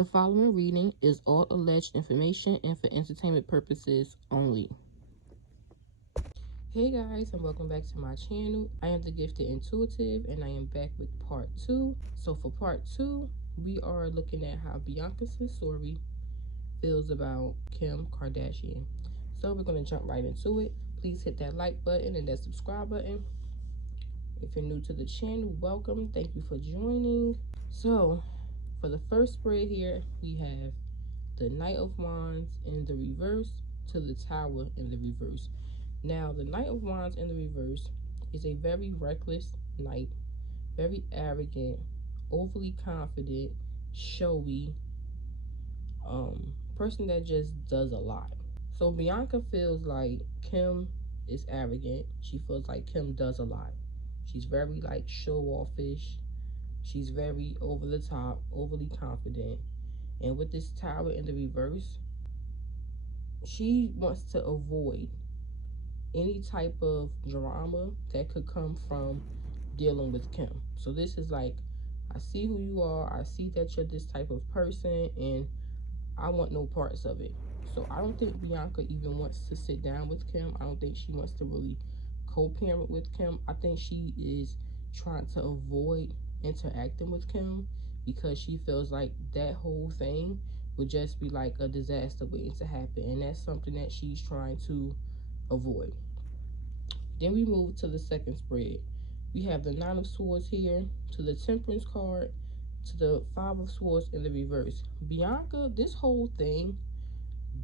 The following reading is all alleged information and for entertainment purposes only. Hey guys, and welcome back to my channel. I am the Gifted Intuitive, and I am back with part 2. So for part 2, we are looking at how Bianca Censori feels about Kim Kardashian. So we're going to jump right into it. Please hit that like button and that subscribe button. If you're new to the channel, welcome. Thank you for joining. So for the first spread here, we have the Knight of Wands in the reverse to the Tower in the reverse. Now, the Knight of Wands in the reverse is a very reckless knight, very arrogant, overly confident, showy, person that just does a lot. So Bianca feels like Kim is arrogant. She feels like Kim does a lot. She's very like show-offish. She's very over the top, overly confident. And with this Tower in the reverse, she wants to avoid any type of drama that could come from dealing with Kim. So this is like, I see who you are. I see that you're this type of person, and I want no parts of it. So I don't think Bianca even wants to sit down with Kim. I don't think she wants to really co-parent with Kim. I think she is trying to avoid interacting with Kim because she feels like that whole thing would just be like a disaster waiting to happen, and that's something that she's trying to avoid. Then we move to the second spread. We have the Nine of Swords here to the Temperance card to the Five of Swords in the reverse. Bianca, this whole thing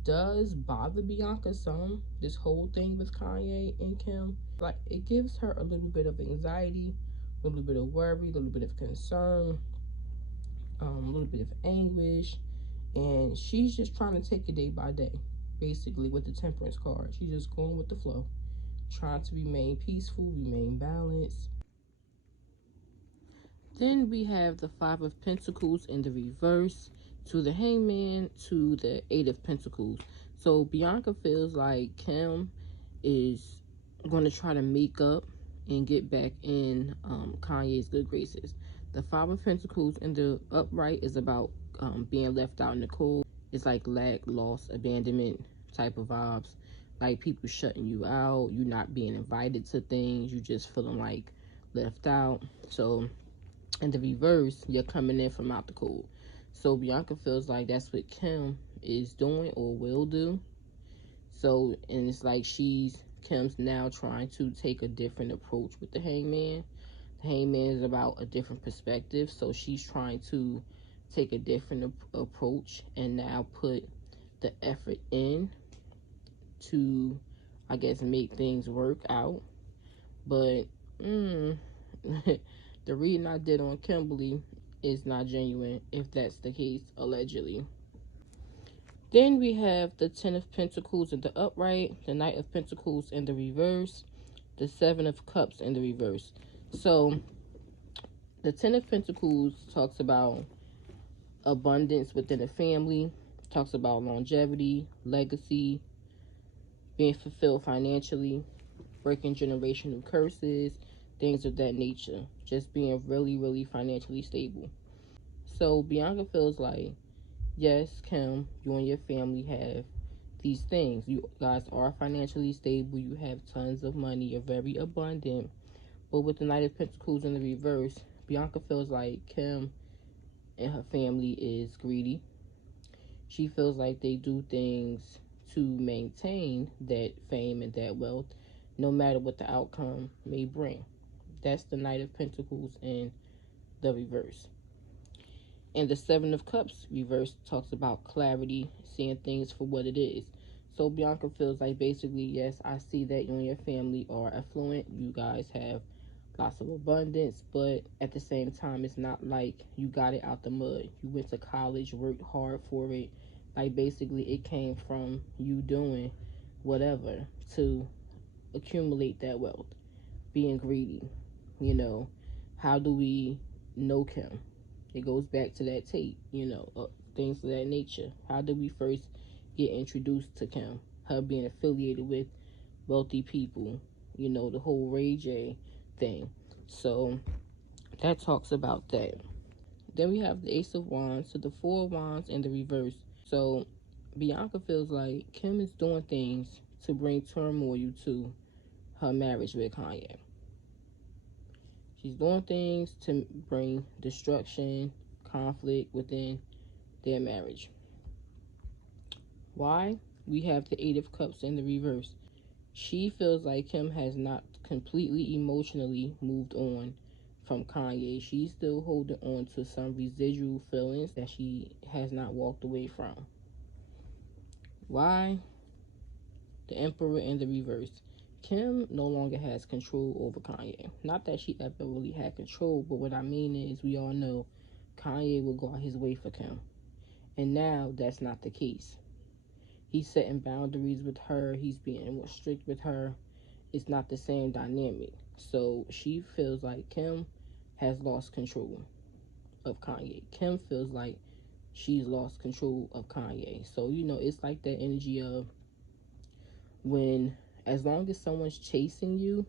does bother Bianca some. This whole thing with Kanye and Kim, like, it gives her a little bit of anxiety, a little bit of worry, a little bit of concern, a little bit of anguish, and she's just trying to take it day by day. Basically, with the Temperance card, she's just going with the flow, trying to remain peaceful, remain balanced. Then we have the Five of Pentacles in the reverse to the Hangman to the Eight of Pentacles. So Bianca feels like Kim is going to try to make up and get back in Kanye's good graces. The Five of Pentacles in the upright is about being left out in the cold. It's like lack, loss, abandonment type of vibes. Like people shutting you out, you not being invited to things, you just feeling like left out. So in the reverse, you're coming in from out the cold. So Bianca feels like that's what Kim is doing or will do. So, and it's like Kim's now trying to take a different approach with the Hangman. The Hangman is about a different perspective. So she's trying to take a different approach and now put the effort in to, I guess, make things work out. But the reading I did on Kimberly is not genuine, if that's the case, allegedly. Then we have the Ten of Pentacles in the upright, the Knight of Pentacles in the reverse, the Seven of Cups in the reverse. So the Ten of Pentacles talks about abundance within a family, talks about longevity, legacy, being fulfilled financially, breaking generational curses, things of that nature. Just being really, really financially stable. So Bianca feels like, yes, Kim, you and your family have these things. You guys are financially stable. You have tons of money. You're very abundant. But with the Knight of Pentacles in the reverse, Bianca feels like Kim and her family is greedy. She feels like they do things to maintain that fame and that wealth, no matter what the outcome may bring. That's the Knight of Pentacles in the reverse. And the Seven of Cups reverse talks about clarity, seeing things for what it is. So Bianca feels like, basically, yes, I see that you and your family are affluent. You guys have lots of abundance, but at the same time, it's not like you got it out the mud. You went to college, worked hard for it. Like, basically, it came from you doing whatever to accumulate that wealth. Being greedy, you know. How do we know Kim? It goes back to that tape, things of that nature. How did we first get introduced to Kim? Her being affiliated with wealthy people, the whole Ray J thing. So that talks about that. Then we have the Ace of Wands to the Four of Wands in the reverse. So Bianca feels like Kim is doing things to bring turmoil to her marriage with Kanye. She's doing things to bring destruction, conflict within their marriage. Why? We have the Eight of Cups in the reverse. She feels like Kim has not completely emotionally moved on from Kanye. She's still holding on to some residual feelings that she has not walked away from. Why? The Emperor in the reverse. Kim no longer has control over Kanye. Not that she ever really had control, but what I mean is we all know Kanye will go out his way for Kim. And now that's not the case. He's setting boundaries with her. He's being more strict with her. It's not the same dynamic. So she feels like Kim has lost control of Kanye. Kim feels like she's lost control of Kanye. So, it's like that energy of when, as long as someone's chasing you,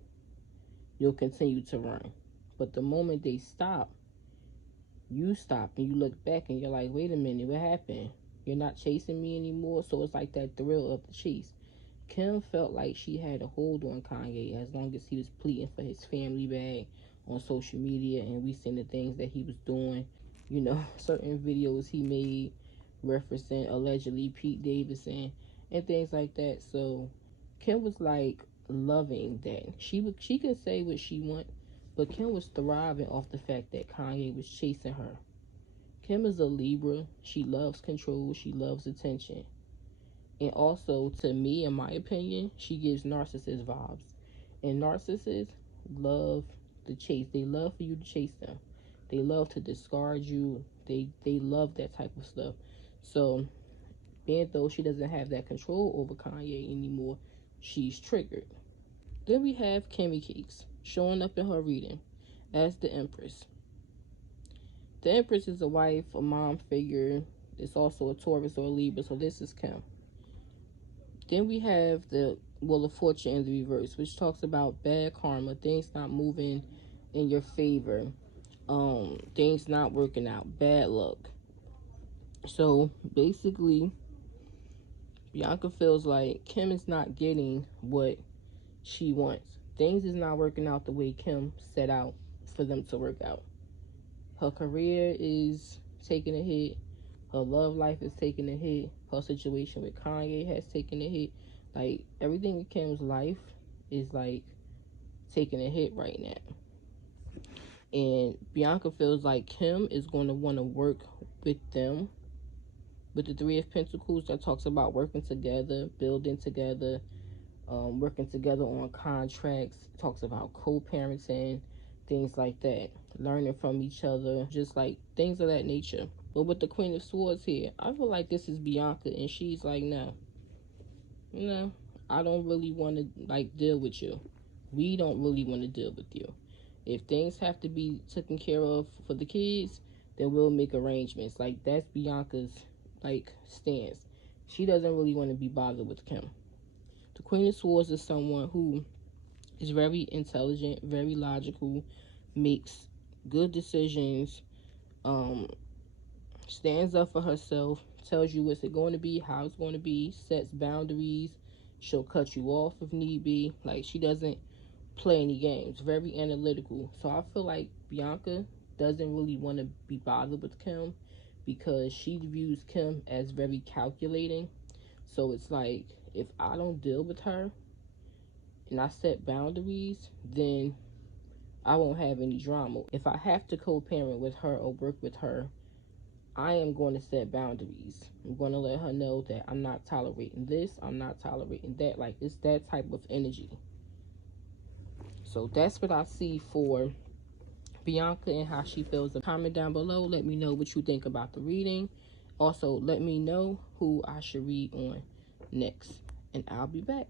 you'll continue to run. But the moment they stop, you stop and you look back and you're like, wait a minute, what happened? You're not chasing me anymore. So it's like that thrill of the chase. Kim felt like she had a hold on Kanye as long as he was pleading for his family back on social media, and we seen the things that he was doing, certain videos he made referencing allegedly Pete Davidson and things like that. So Kim was like loving that. She can say what she want, but Kim was thriving off the fact that Kanye was chasing her. Kim is a Libra. She loves control. She loves attention. And also, to me, in my opinion, she gives narcissist vibes. And narcissists love the chase. They love for you to chase them. They love to discard you. They love that type of stuff. So, being though she doesn't have that control over Kanye anymore, she's triggered. Then we have Kimmy Cakes showing up in her reading as the Empress. The Empress is a wife, a mom figure. It's also a Taurus or a Libra, so this is Kim. Then we have the Wheel of Fortune in the reverse, which talks about bad karma, things not moving in your favor, things not working out, bad luck. So basically, Bianca feels like Kim is not getting what she wants. Things is not working out the way Kim set out for them to work out. Her career is taking a hit. Her love life is taking a hit. Her situation with Kanye has taken a hit. Like, everything in Kim's life is, like, taking a hit right now. And Bianca feels like Kim is going to want to work with them. With the Three of Pentacles, that talks about working together, building together, working together on contracts. It talks about co-parenting, things like that. Learning from each other, just like things of that nature. But with the Queen of Swords here, I feel like this is Bianca, and she's like, no, I don't really want to, like, deal with you. We don't really want to deal with you. If things have to be taken care of for the kids, then we'll make arrangements. Like, that's Bianca's, like, stance. She doesn't really want to be bothered with Kim. The Queen of Swords is someone who is very intelligent, very logical, makes good decisions, stands up for herself, tells you what's it going to be, how it's going to be, sets boundaries. She'll cut you off if need be. Like, she doesn't play any games. Very analytical. So I feel like Bianca doesn't really want to be bothered with Kim because she views Kim as very calculating. So it's like, if I don't deal with her and I set boundaries, then I won't have any drama. If I have to co-parent with her or work with her, I am going to set boundaries. I'm going to let her know that I'm not tolerating this, I'm not tolerating that. Like, it's that type of energy. So that's what I see for Bianca and how she feels. Comment down below. Let me know what you think about the reading. Also, let me know who I should read on next. And I'll be back.